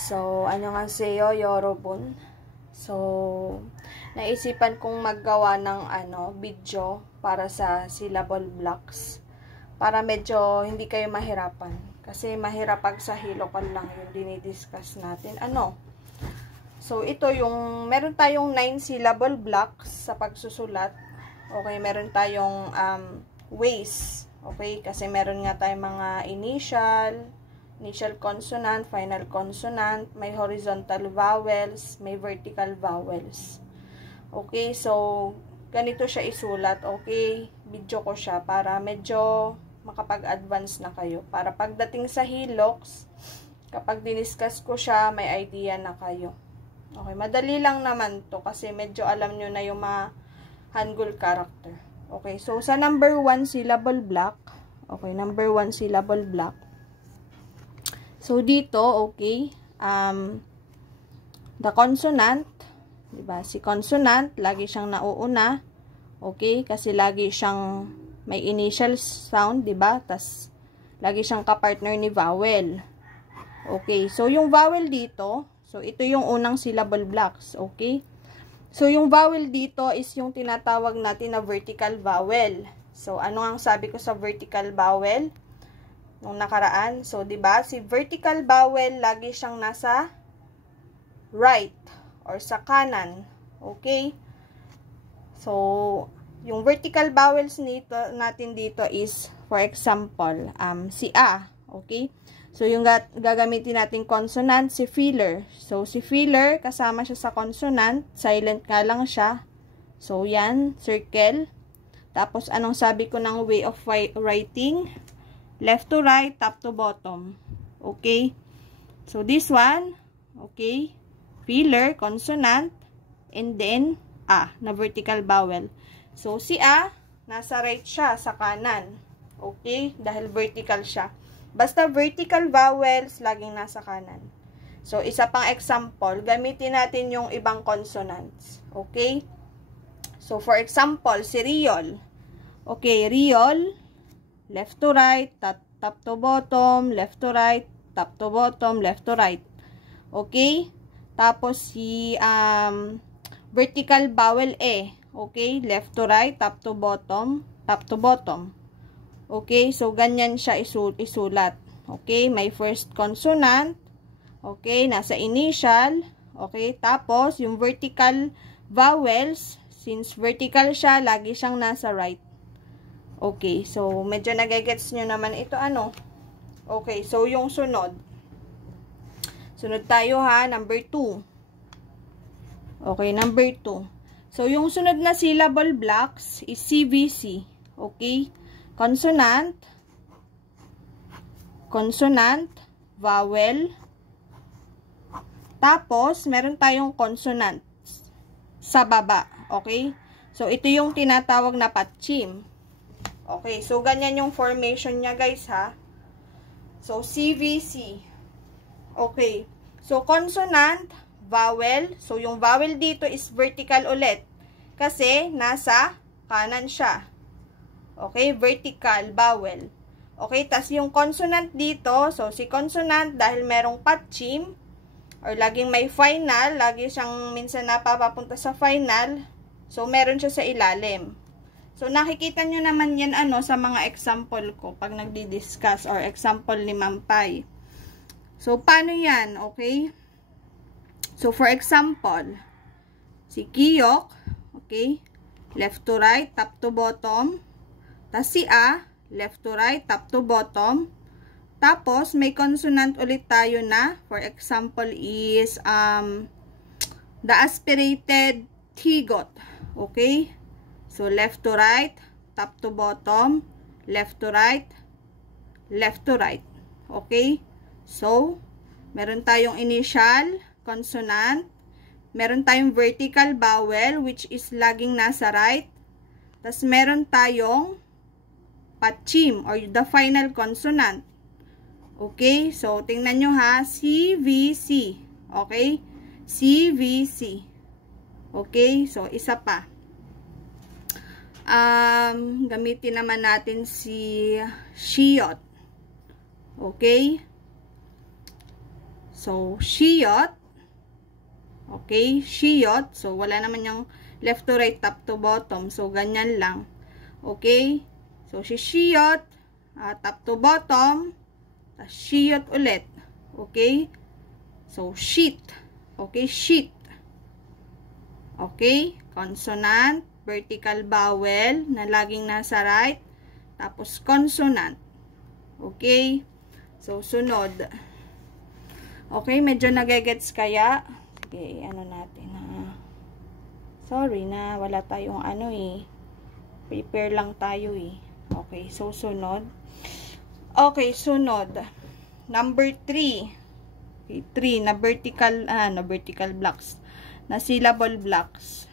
So, annyeonghaseyo, yorobun. So, naisipan kong maggawa ng video para sa syllable blocks. Para medyo hindi kayo mahirapan. Kasi mahirap pag sa Hilocol lang yung dinidiscuss natin. So, ito yung, meron tayong 9 syllable blocks sa pagsusulat. Okay, meron tayong ways. Okay, kasi meron nga tayong mga initial consonant, final consonant, may horizontal vowels, may vertical vowels. Okay, so ganito siya isulat. Okay, video ko siya para medyo makapag-advance na kayo. Para pagdating sa Hilox, kapag diniscuss ko siya, may idea na kayo. Okay, madali lang naman to kasi medyo alam nyo na yung mga Hangul character. Okay, so sa number 1 syllable block, okay, number 1 syllable block. So, dito, okay, the consonant, diba? Si consonant, lagi siyang nauuna, okay, kasi lagi siyang may initial sound, diba? Tas, lagi siyang kapartner ni vowel. Okay, so yung vowel dito, so ito yung unang syllable blocks, okay? So, yung vowel dito is yung tinatawag natin na vertical vowel. So, ano ang sabi ko sa vertical vowel? Nung nakaraan. So, diba? Si vertical vowel, lagi siyang nasa right or sa kanan. Okay? So, yung vertical vowels natin dito is, for example, si A. Okay? So, yung gagamitin natin consonant, si filler. So, si filler, kasama siya sa consonant. Silent nga lang siya. So, yan. Circle. Tapos, anong sabi ko ng way of writing? Left to right, top to bottom. Okay? So, this one, okay, filler, consonant, and then A, na vertical vowel. So, si A, nasa right siya, sa kanan. Okay? Dahil vertical siya. Basta vertical vowels, laging nasa kanan. So, isa pang example, gamitin natin yung ibang consonants. Okay? So, for example, si Riol. Okay, Riol, left to right, top to bottom, left to right, top to bottom, left to right. Okay? Tapos si vertical vowel E. Okay? Left to right, top to bottom, top to bottom. Okay? So, ganyan siya isulat. Okay? May first consonant. Okay? Nasa initial. Okay? Tapos, yung vertical vowels, since vertical siya, lagi siyang nasa right. Okay, so medyo nagigets nyo naman ito Okay, so yung sunod. Sunod tayo ha, number 2. Okay, number 2. So yung sunod na syllable blocks is CVC. Okay? Consonant, vowel. Tapos meron tayong consonant sa baba. Okay? So ito yung tinatawag na patchim. Okay, so ganyan yung formation niya guys ha. So CVC. Okay. So consonant, vowel. So yung vowel dito is vertical ulit. Kasi nasa kanan siya. Okay, vertical vowel. Okay, tas yung consonant dito, so si consonant dahil merong patchim or laging may final, lagi siyang minsan napapapunta sa final. So meron siya sa ilalim. So, nakikita nyo naman yan sa mga example ko pag nagdi-discuss or example ni Mampay. So, paano yan? Okay? So, for example, si Kiyok, okay? Left to right, top to bottom. Tapos si A, left to right, top to bottom. Tapos, may consonant ulit tayo na, for example, is the aspirated higot. Okay? So, left to right, top to bottom, left to right, left to right. Okay? So, meron tayong initial, consonant, meron tayong vertical vowel, which is laging nasa right. Tapos, meron tayong patchim, or the final consonant. Okay? So, tingnan nyo ha, CVC. Okay? CVC. Okay? So, isa pa. Gamitin naman natin si Shiot. Okay? So, shiyot. Okay, shiyot. So, wala naman yung left to right, top to bottom. So, ganyan lang. Okay. So, shiyot. Top to bottom. Shiyot ulit. Okay. So, sheet. Okay, sheet. Okay. Consonant. Vertical vowel na laging nasa right. Tapos, consonant. Okay. So, sunod. Okay, medyo nagegets kaya. Sige, ano natin ha. Sorry na, wala tayong ano eh. Prepare lang tayo eh. Okay, so sunod. Okay, sunod. Number 3. Okay, 3 na vertical blocks. Na syllable blocks.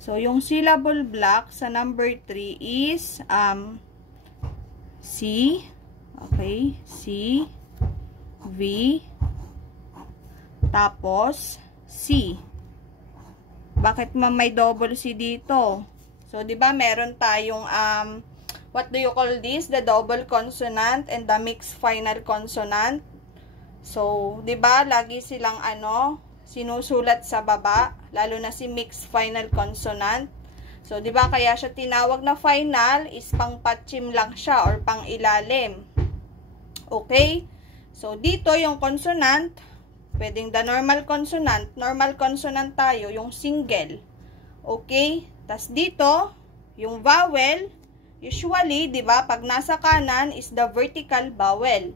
So, yung syllable block sa number 3 is C. Okay, C, V, tapos C. Bakit may double C dito? So, 'di ba meron tayong what do you call this? The double consonant and the mixed final consonant. So, 'di ba lagi silang sinusulat sa baba, lalo na si mixed final consonant. So, 'di ba kaya siya tinawag na final is pang-patchim lang siya or pang-ilalim. Okay? So, dito yung consonant, pwedeng the normal consonant tayo, yung single. Okay? Tas dito, yung vowel, usually, 'di ba, pag nasa kanan is the vertical vowel.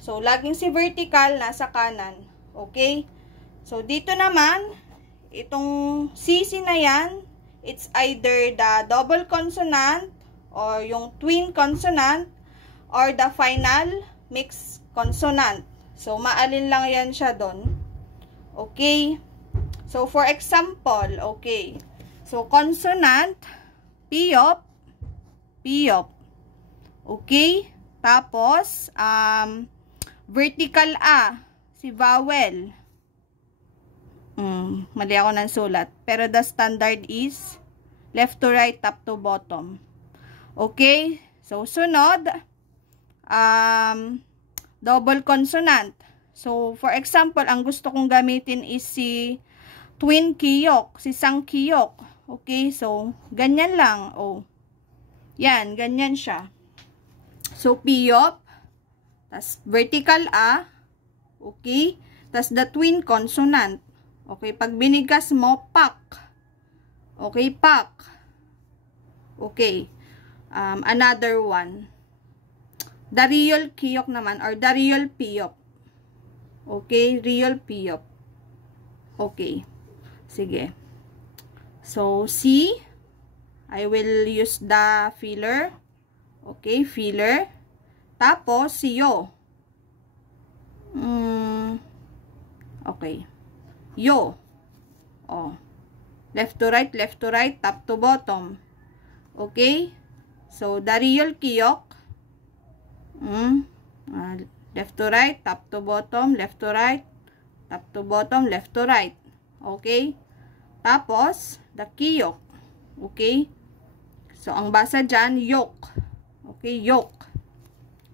So, laging si vertical nasa kanan. Okay? So, dito naman, itong CC na yan, it's either the double consonant or yung twin consonant or the final mixed consonant. So, maalin lang yan siya doon. Okay? So, for example, okay. So, consonant, piop, piop. Okay? Tapos, vertical A, si vowel. Mali ako ng sulat. Pero the standard is left to right, top to bottom. Okay? So, sunod, double consonant. So, for example, ang gusto kong gamitin is si twin kiyok, si sang kiyok. Okay? So, ganyan lang. Oh. Yan, ganyan siya. So, piyop, tas vertical A, okay? Tas the twin consonant. Okay, pag binigas mo, pak. Okay, pak. Okay. Another one. The real kiyok naman, or the real piyok. Okay, real piyok. Okay. Sige. So, C, I will use the filler. Okay, filler. Tapos, siyo. Okay. Yo. Oh. Left to right, top to bottom. Okay? So, the real kiyok. Left to right, top to bottom, left to right, top to bottom, left to right. Okay? Tapos, the kiyok. Okay? So, ang basa dyan, yok. Okay, yok.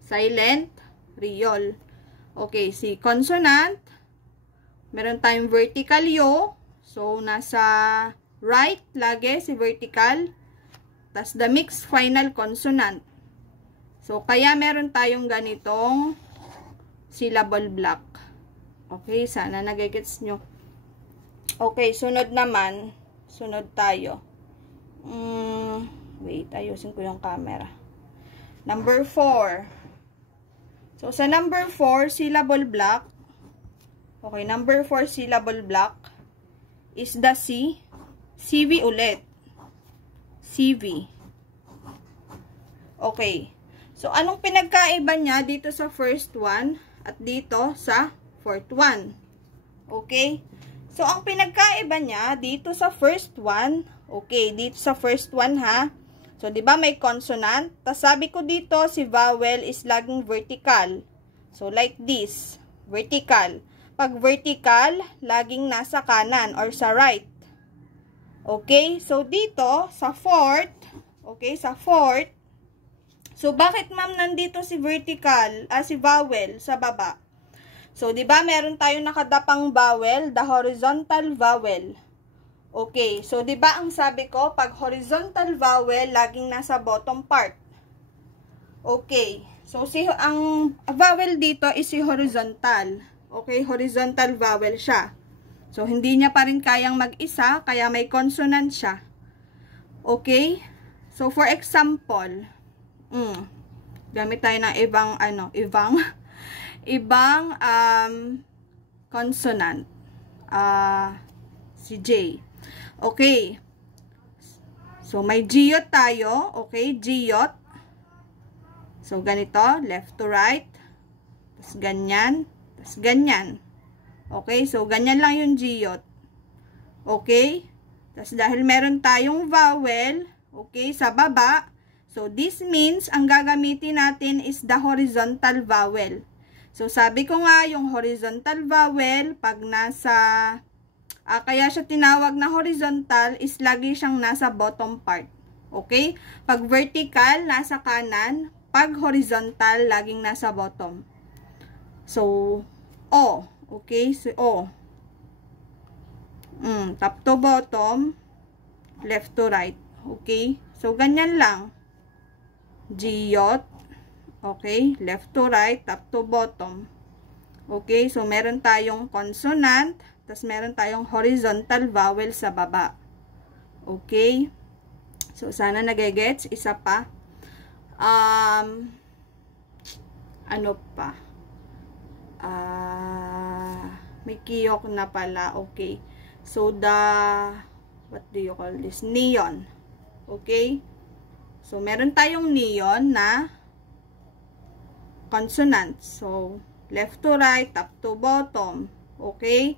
Silent, real. Okay, si consonant, meron tayong vertical yo. So, nasa right lagi si vertical. Tas the mixed final consonant. So, kaya meron tayong ganitong syllable block. Okay, sana nagigets nyo. Okay, sunod naman. Sunod tayo. Wait, ayusin ko yung camera. Number 4. So, sa number 4, syllable block. Okay, number 4 syllable block is the C. CV ulit. CV. Okay. So, anong pinagkaiba niya dito sa first one at dito sa fourth one? Okay? So, ang pinagkaiba niya dito sa first one, okay, dito sa first one ha. So, di ba may consonant? Tas sabi ko dito, si vowel is laging vertical. So, like this. Vertical. Pag vertical, laging nasa kanan or sa right. Okay? So, dito, sa fourth, okay, sa fourth, so, bakit ma'am nandito si vertical, si vowel sa baba? So, di ba meron tayong nakadapang vowel, the horizontal vowel. Okay, so di ba ang sabi ko, pag horizontal vowel, laging nasa bottom part. Okay, so ang vowel dito is si horizontal. Okay, horizontal vowel siya. So, hindi niya pa rin kayang mag-isa, kaya may consonant siya. Okay? So, for example, gamit tayo ng ibang consonant. Si J. Okay. So, may Giyot tayo. Okay, Giyot. So, ganito, left to right. Tapos, ganyan. Tapos, ganyan. Okay, so ganyan lang yung Giyot. Okay? Tapos dahil meron tayong vowel, okay, sa baba, so this means ang gagamitin natin is the horizontal vowel. So sabi ko nga, yung horizontal vowel, pag nasa, kaya siya tinawag na horizontal, is lagi siyang nasa bottom part. Okay? Pag vertical, nasa kanan. Pag horizontal, laging nasa bottom. So, O. Okay, so O. Top to bottom, left to right. Okay, so ganyan lang. Giyot. Okay, left to right, top to bottom. Okay, so meron tayong consonant, tas meron tayong horizontal vowel sa baba. Okay, so sana nagegets. Isa pa. Ano pa? May kiyok na pala. Okay. So, what do you call this? Neon. Okay. So, meron tayong neon na consonant. So, left to right, top to bottom. Okay.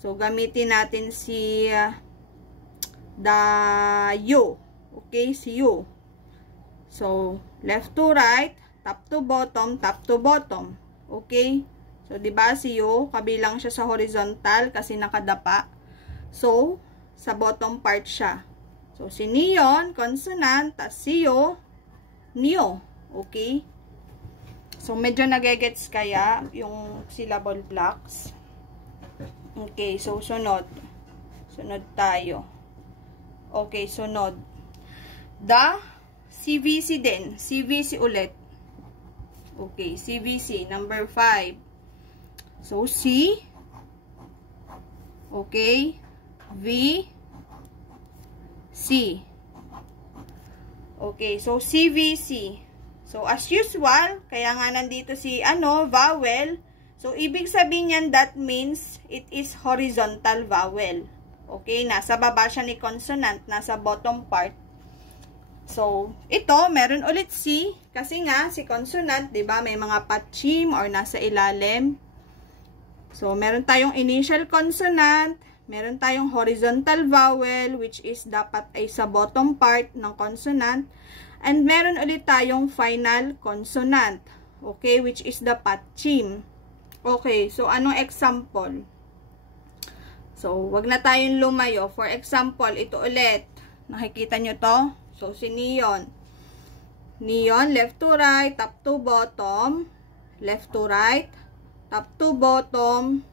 So, gamitin natin si the U. Okay, si U. So, left to right, top to bottom, top to bottom. Okay. So, diba si U, kabilang siya sa horizontal kasi nakadapa. So, sa bottom part siya. So, si neon, consonant, tas si U, neo. Okay? So, medyo nagegets kaya yung syllable blocks. Okay, so sunod. Sunod tayo. Okay, sunod. The CVC din. CVC ulit. Okay, CVC, number 5. So, C, okay, V, C. Okay, so CVC. So, as usual, kaya nga nandito si, vowel. So, ibig sabihin yan, that means it is horizontal vowel. Okay, nasa baba siya ni consonant, nasa bottom part. So, ito, meron ulit C, kasi nga, si consonant, diba, may mga patchim or nasa ilalim. So, meron tayong initial consonant, meron tayong horizontal vowel, which is dapat ay sa bottom part ng consonant, and meron ulit tayong final consonant, okay, which is the patchim. Okay, so anong example? So, wag na tayong lumayo. For example, ito ulit. Nakikita nyo to? So, si neon. Neon, left to right, top to bottom, left to right, top to bottom,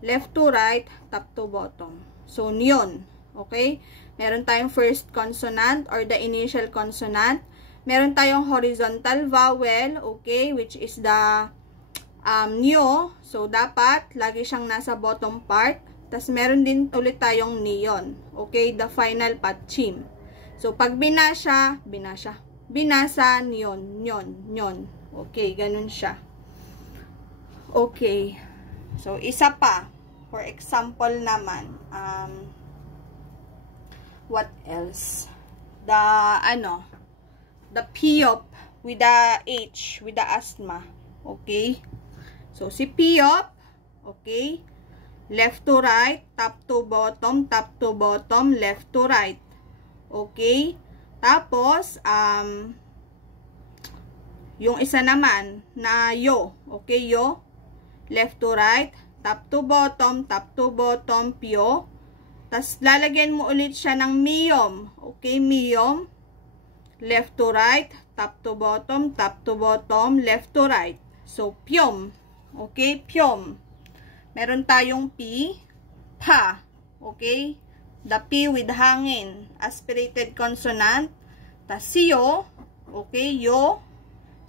left to right, top to bottom. So, neon. Okay? Meron tayong first consonant or the initial consonant. Meron tayong horizontal vowel, okay, which is the neo. So, dapat lagi siyang nasa bottom part. Tapos, meron din ulit tayong neon. Okay? The final patchim. So, pag binasa, neon, nyon. Okay, ganun siya. Okay. So, isa pa. For example naman, what else? The PIOP with the H, with the asthma. Okay? So, si PIOP, okay? Left to right, top to bottom, left to right. Okay? Tapos, yung isa naman, na yo. Okay, yo. Left to right, top to bottom, pyo. Tapos, lalagyan mo ulit siya ng miyom. Okay, miyom. Left to right, top to bottom, left to right. So, pyom. Okay, pyom. Meron tayong P, pa. Okay? The P with hangin. Aspirated consonant. Tas siyo. Okay, yo.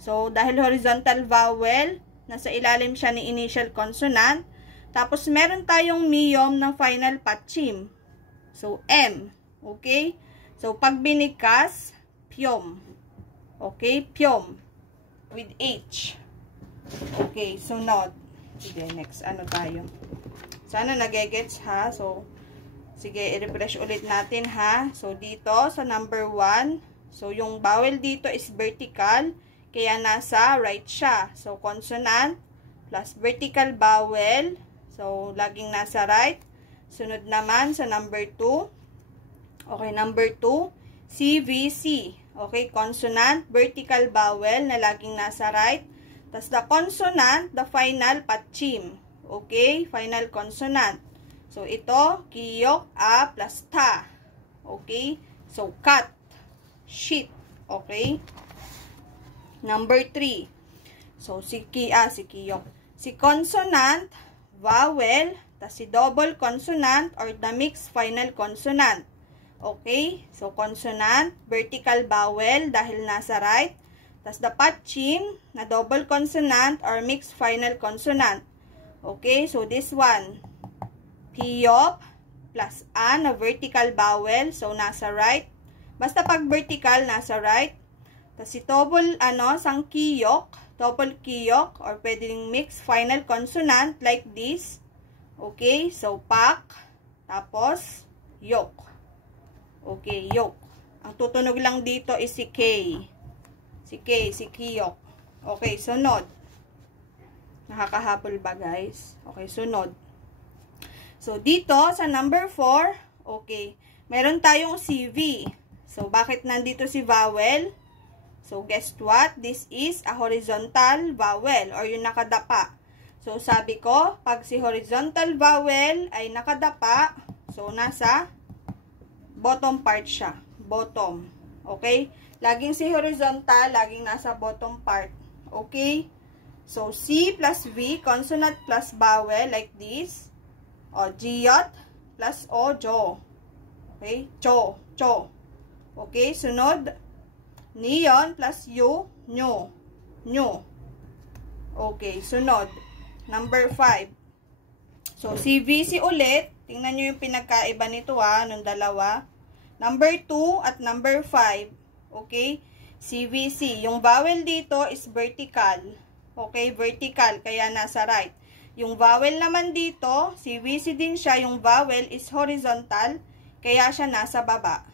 So, dahil horizontal vowel, nasa ilalim siya ni initial consonant. Tapos, meron tayong miyom ng final patchim. So, M. Okay? So, pag binigkas, pyom. Okay, pyom. With H. Okay, sunod. Sige, next, ano tayo? Sana nagigets ha. So, sige, i-refresh ulit natin ha. So, dito, sa number 1, so, yung vowel dito is vertical, kaya nasa right siya. So, consonant plus vertical vowel. So, laging nasa right. Sunod naman sa number 2. Okay, number 2, CVC. Okay, consonant, vertical vowel na laging nasa right. Tas the consonant, the final patchim. Okay, final consonant. So, ito, kiyok, a, plus ta. Okay, so, cut, sheet. Okay. Number 3. So, si kiyok. Si consonant, vowel, tas si double consonant or the mixed final consonant. Okay, so, consonant, vertical vowel dahil nasa right. Tas the patchim na double consonant or mixed final consonant. Okay, so this one, piyop plus a na vertical vowel, so nasa right. Basta pag vertical, nasa right. Tas si double, sang kiyok, double kiyok, or pwedeng mixed final consonant like this. Okay, so pak, tapos yok. Okay, yok. Ang tutunog lang dito is si K. Si kiyok. Okay, sunod. Nakakahabol ba, guys? Okay, sunod. So, dito, sa number 4, okay, meron tayong CV. So, bakit nandito si vowel? So, guess what? This is a horizontal vowel or yung nakadapa. So, sabi ko, pag si horizontal vowel ay nakadapa, so, nasa bottom part siya. Bottom. Okay? Laging si horizontal, laging nasa bottom part. Okay? So, C plus V, consonant plus vowel, like this. O, Giyot plus O, Jo. Okay? Cho, cho. Okay? Sunod, Neon plus U, Nyo. Nyo. Okay, sunod. Number 5. So, CVC ulit. Tingnan nyo yung pinagkaiba nito nung dalawa. Number 2 at number 5. Okay? CVC. Yung vowel dito is vertical. Okay? Vertical. Kaya nasa right. Yung vowel naman dito, CVC din siya. Yung vowel is horizontal. Kaya siya nasa baba.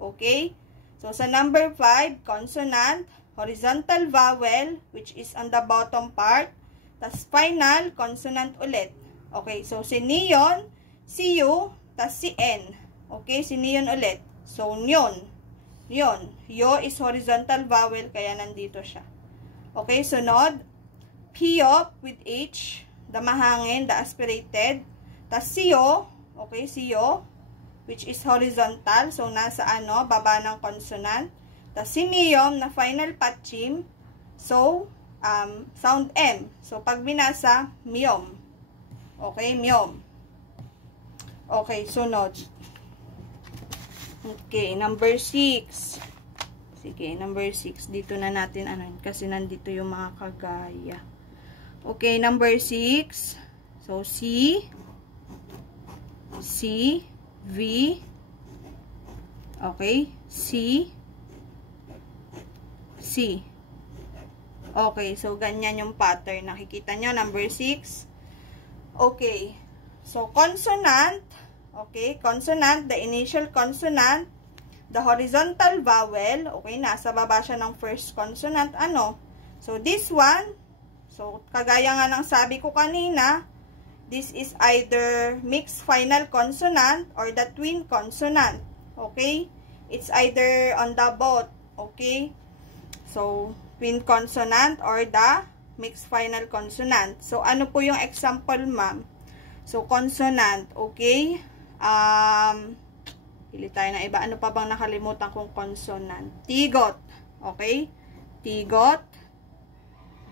Okay? So, sa number 5, consonant, horizontal vowel, which is on the bottom part. Tas final, consonant ulit. Okay? So, si neon, si U, tas si N. Okay? Si neon ulit. So, nyon. Yun. Yo is horizontal vowel, kaya nandito siya. Okay, sunod. Piyop with H, the mahangin, the aspirated. Tas siyo, okay, siyo, which is horizontal, so nasa baba ng consonant. Tas si miyom na final patchim, so, sound M. So, pag binasa, miyom. Okay, miyom. Okay, sunod. Okay, number 6. Sige, number 6. Dito na natin, kasi nandito yung mga kagaya. Okay, number 6. So, C, V, okay, C, okay, so, ganyan yung pattern. Nakikita nyo, number 6. Okay, so, consonant, okay, consonant, the initial consonant, the horizontal vowel, okay, nasa baba siya ng first consonant, So, this one, so, kagaya nga ng sabi ko kanina, this is either mixed final consonant or the twin consonant, okay? It's either on the both, okay? So, twin consonant or the mixed final consonant. So, ano po yung example, ma'am? So, consonant, okay? Pili tayo na iba. Ano pa bang nakalimutan kong consonant? Tigot. Okay? Tigot.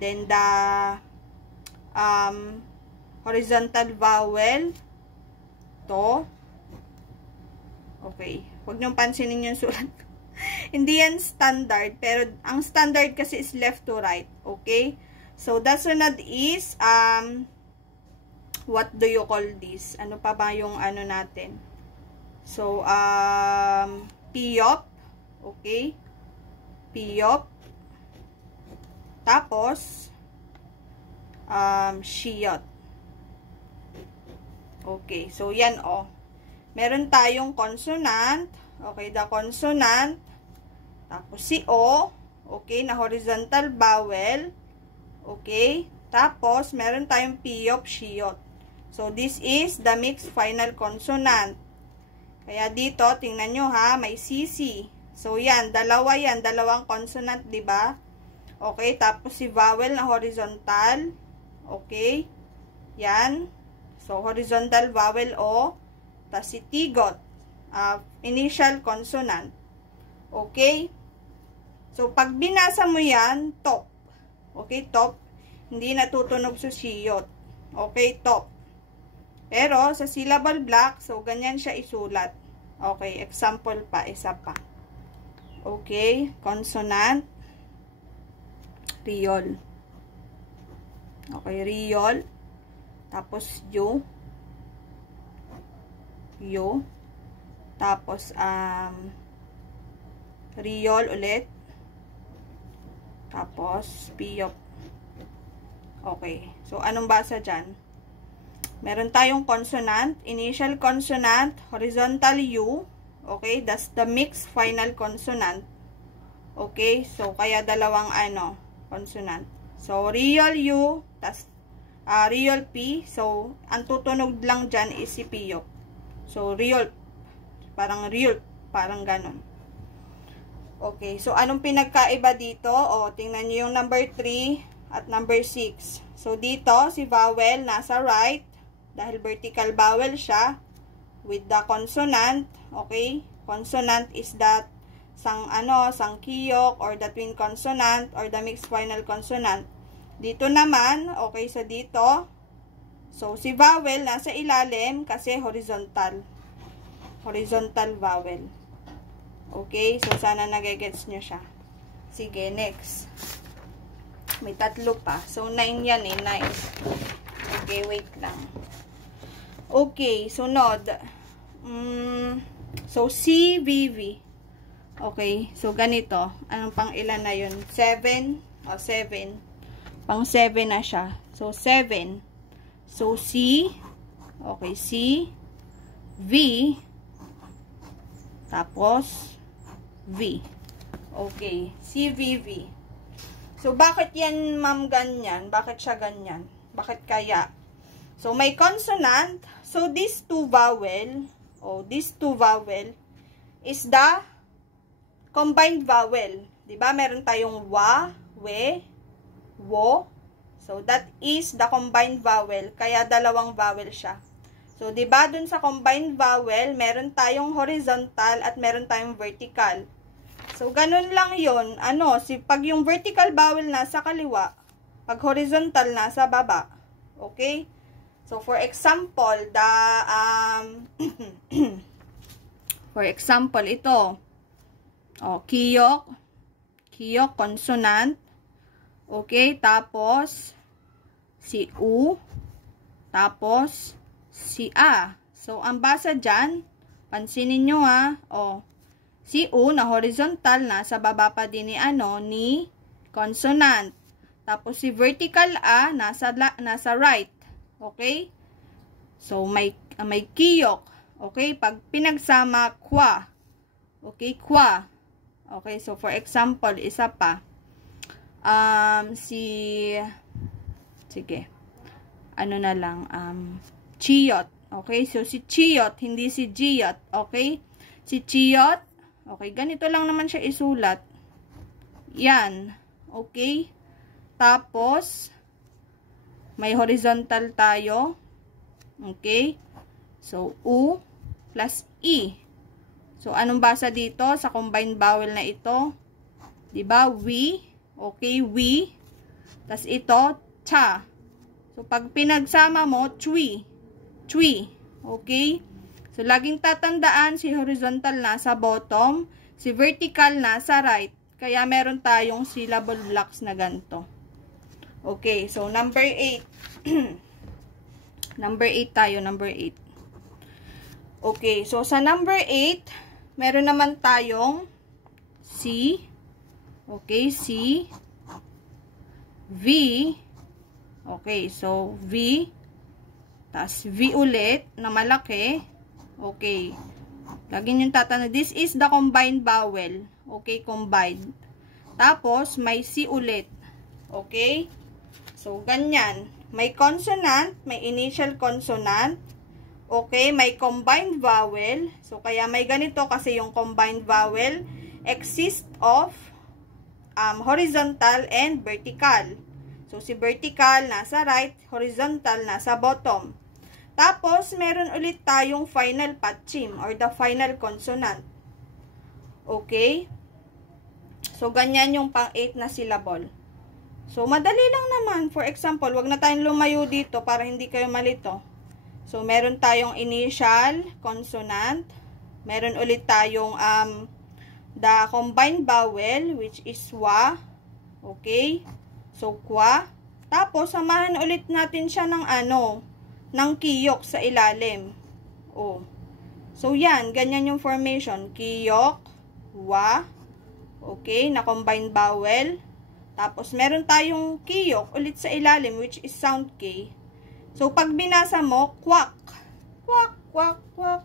Then the horizontal vowel, to. Okay. Huwag niyong pansinin yung sulat. Hindi yan standard, pero ang standard kasi is left to right. Okay? So, the sunod is, what do you call this? Ano pa ba yung ano natin? So, piyop. Okay? Piyop. Tapos, shiyot. Okay. So, yan o. Meron tayong consonant. Okay, the consonant. Tapos si O. Okay, na horizontal vowel. Okay. Tapos, meron tayong piyop, shiyot. So, this is the mixed final consonant. Kaya dito, tingnan nyo ha, may CC. So, yan, dalawang consonant, di ba? Okay, tapos si vowel na horizontal. Okay. Yan. So, horizontal vowel O. Tapos si tigot. Initial consonant. Okay? So, pag binasa mo yan, top. Okay, top. Hindi natutunog sa siyot. Okay, top. Pero, sa syllable block, so, ganyan siya isulat. Okay, example pa, isa pa. Okay, consonant. Riol. Okay, riol. Tapos, U. U. Tapos, riol ulit. Tapos, piyop. Okay. So, anong basa dyan? Meron tayong consonant. Initial consonant. Horizontal U. Okay. That's the mixed final consonant. Okay. So, kaya dalawang consonant. So, riol U. Tapos, riol P. So, ang tutunog lang dyan is si piyop. So, riol. Parang real. Parang ganon. Okay. So, anong pinagkaiba dito? O, tingnan nyo yung number 3 at number 6. So, dito, si vowel nasa right. Dahil vertical vowel siya. With the consonant. Okay. Consonant is that sang kiyok or the twin consonant or the mixed final consonant. Dito naman, okay, so dito. So, si vowel nasa ilalim kasi horizontal. Horizontal vowel. Okay, so sana nagigets nyo siya. Sige, next. May tatlo pa. So, 9 yan eh, 9. Okay, wait lang. Okay, sunod. So, CVV. Okay, so ganito. Anong pang ilan na yun? 7. O, 7. Pang 7 na siya. So, 7. So, C. Okay, C. V. Tapos, V. Okay. CVV. So, bakit yan, ma'am, ganyan? Bakit siya ganyan? Bakit kaya? So, may consonant. So, these two vowel, is the combined vowel. Diba? Meron tayong wa, we, wo. So, that is the combined vowel. Kaya, dalawang vowel siya. So, diba, dun sa combined vowel, meron tayong horizontal at meron tayong vertical. So, ganun lang yun. Pag yung vertical vowel nasa kaliwa, pag horizontal nasa baba. Okay? So, for example, for example, ito. Kiyok. Kiyok, consonant. Okay? Tapos, si U. Tapos, si A. So, ang basa dyan, pansinin nyo ha, si U na horizontal, nasa baba pa din ni consonant. Tapos, si vertical A, nasa right. Okay? So, may kiyok. Okay? Pag pinagsama, kwa. Okay? Kwa. Okay? So, for example, isa pa. Sige. Ano na lang, chiyot. Okay? So, si chiyot, hindi si jiyot. Okay? Si chiyot. Okay? Ganito lang naman siya isulat. Yan. Okay? Tapos, may horizontal tayo. Okay? So, U plus E. So, anong basa dito sa combined vowel na ito? Diba? We. Okay? We. Tapos ito, cha. So, pag pinagsama mo, chui. Chui. Okay? So, laging tatandaan si horizontal nasa bottom, si vertical nasa right. Kaya meron tayong syllable blocks na ganito. Okay, so number 8. Number 8 tayo, number 8. Okay, so sa number 8, meron naman tayong C. Okay, C. V. Okay, so V. Tas V ulit na malaki. Okay. Lagi nyo tatandaan. This is the combined vowel. Okay, combined. Tapos, may C ulit. Okay? So, ganyan. May consonant, may initial consonant. Okay, may combined vowel. So, kaya may ganito kasi yung combined vowel exists of horizontal and vertical. So, si vertical nasa right, horizontal nasa bottom. Tapos, meron ulit tayong final patchim or the final consonant. Okay? So, ganyan yung pang-8 na syllable. So, madali lang naman. For example, wag na tayong lumayo dito para hindi kayo malito. So, meron tayong initial consonant. Meron ulit tayong the combined vowel which is wa. Okay? So, kwa. Tapos, samahan ulit natin siya ng ng kiyok sa ilalim. Oh. So, yan. Ganyan yung formation. Kiyok, wa. Okay, na combined vowel. Tapos, meron tayong kiyok ulit sa ilalim, which is sound K. So, pag binasa mo, kwak. Kwak, kwak, kwak.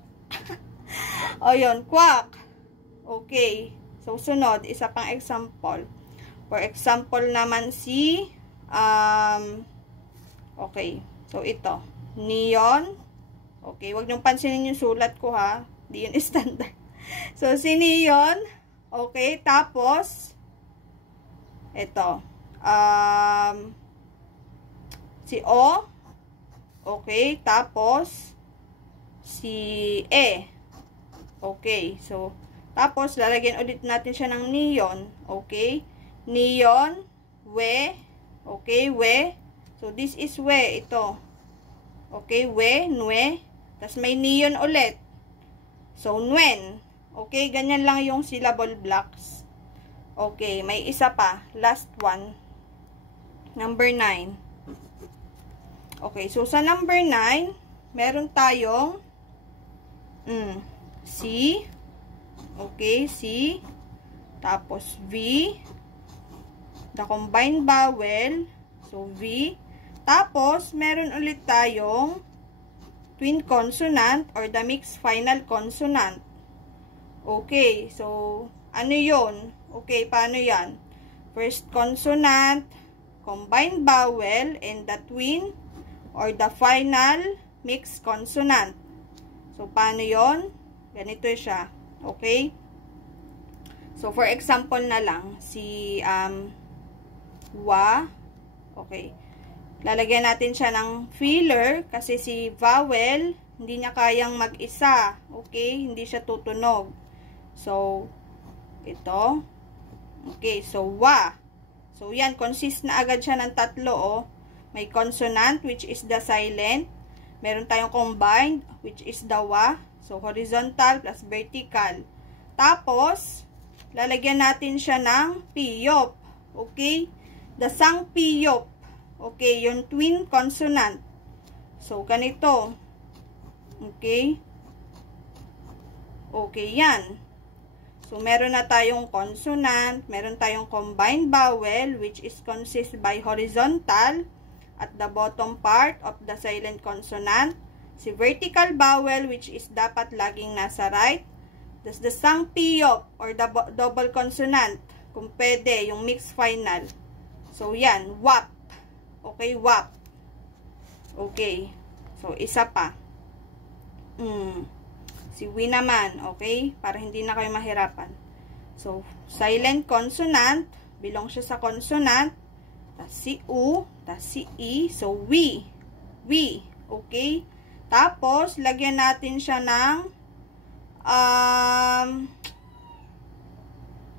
O, yun, kwak. Okay. So, sunod, isa pang example. For example naman si, okay. So, ito. Neon. Okay, wag niyong pansinin yung sulat ko ha. Di yun standard. So, si neon. Okay, tapos, ito. Si O. Okay, tapos, si E. Okay, so, tapos, lalagyan ulit natin siya ng neon. Okay, neon, we. Okay, we. So, this is we. Ito. Okay, we, nwe. Tapos may neon ulit. So, nwen. Okay, ganyan lang yung syllable blocks. Okay, may isa pa. Last one. Number 9. Okay, so sa number 9, meron tayong C. Okay, C. Tapos V. The combined vowel. So, V. Tapos, meron ulit tayong twin consonant or the mixed final consonant. Okay, so, ano yun? Okay, paano yan? First consonant, combined vowel, and the twin or the final mixed consonant. So, paano yun? Ganito siya. Okay? So, for example na lang, si wa. Okay. Lalagyan natin siya ng filler kasi si vowel, hindi niya kayang mag-isa. Okay? Hindi siya tutunog. So, ito. Okay. So, wa. So, yan. Consist na agad siya ng tatlo. Oh. May consonant, which is the silent. Meron tayong combined, which is the wa. So, horizontal plus vertical. Tapos, lalagyan natin siya ng piyop. Okay? The sang piyop. Okay, yung twin consonant. So, ganito. Okay? Okay, yan. So, meron na tayong consonant, meron tayong combined vowel, which is consist by horizontal at the bottom part of the silent consonant. Si vertical vowel, which is dapat laging nasa right. That's the sang piyop or the double consonant. Kung pwede, yung mixed final. So, yan. Wap. Okay, wap. Okay. So, isa pa. Si wi naman. Okay? Para hindi na kayo mahirapan. So, silent consonant. Belong siya sa consonant. Tas si u. Tas si i. So, wi. Wi. Okay? Tapos, lagyan natin siya ng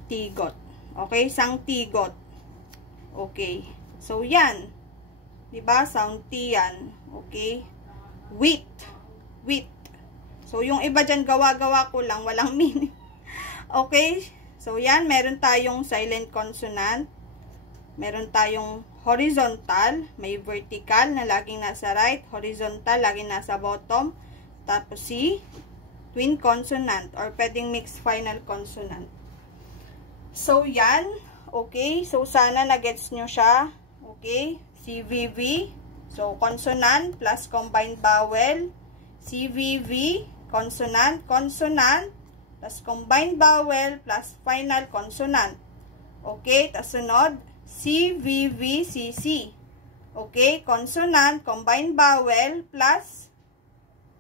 tigot. Okay? Sang tigot. Okay. So, yan. Diba? Sound T yan. Okay? Wheat. Wheat. So, yung iba dyan, gawa-gawa ko lang. Walang meaning. Okay? So, yan. Meron tayong silent consonant. Meron tayong horizontal. May vertical na laging nasa right. Horizontal, laging nasa bottom. Tapos si twin consonant or pwedeng mixed final consonant. So, yan. Okay? So, sana na-gets nyo siya. Okay? CVV. So, consonant plus combined vowel. CVV, consonant, consonant, plus combined vowel, plus final consonant. Okay? Tapos sunod, CVVCC. Okay? Consonant, combined vowel, plus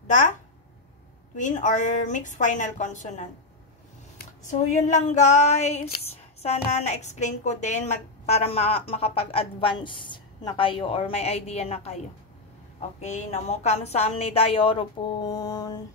the twin or mixed final consonant. So, yun lang guys. Sana na-explain ko din para makapag-advance na kayo or may idea na kayo. Okay, namo kamsahamnida 여러분.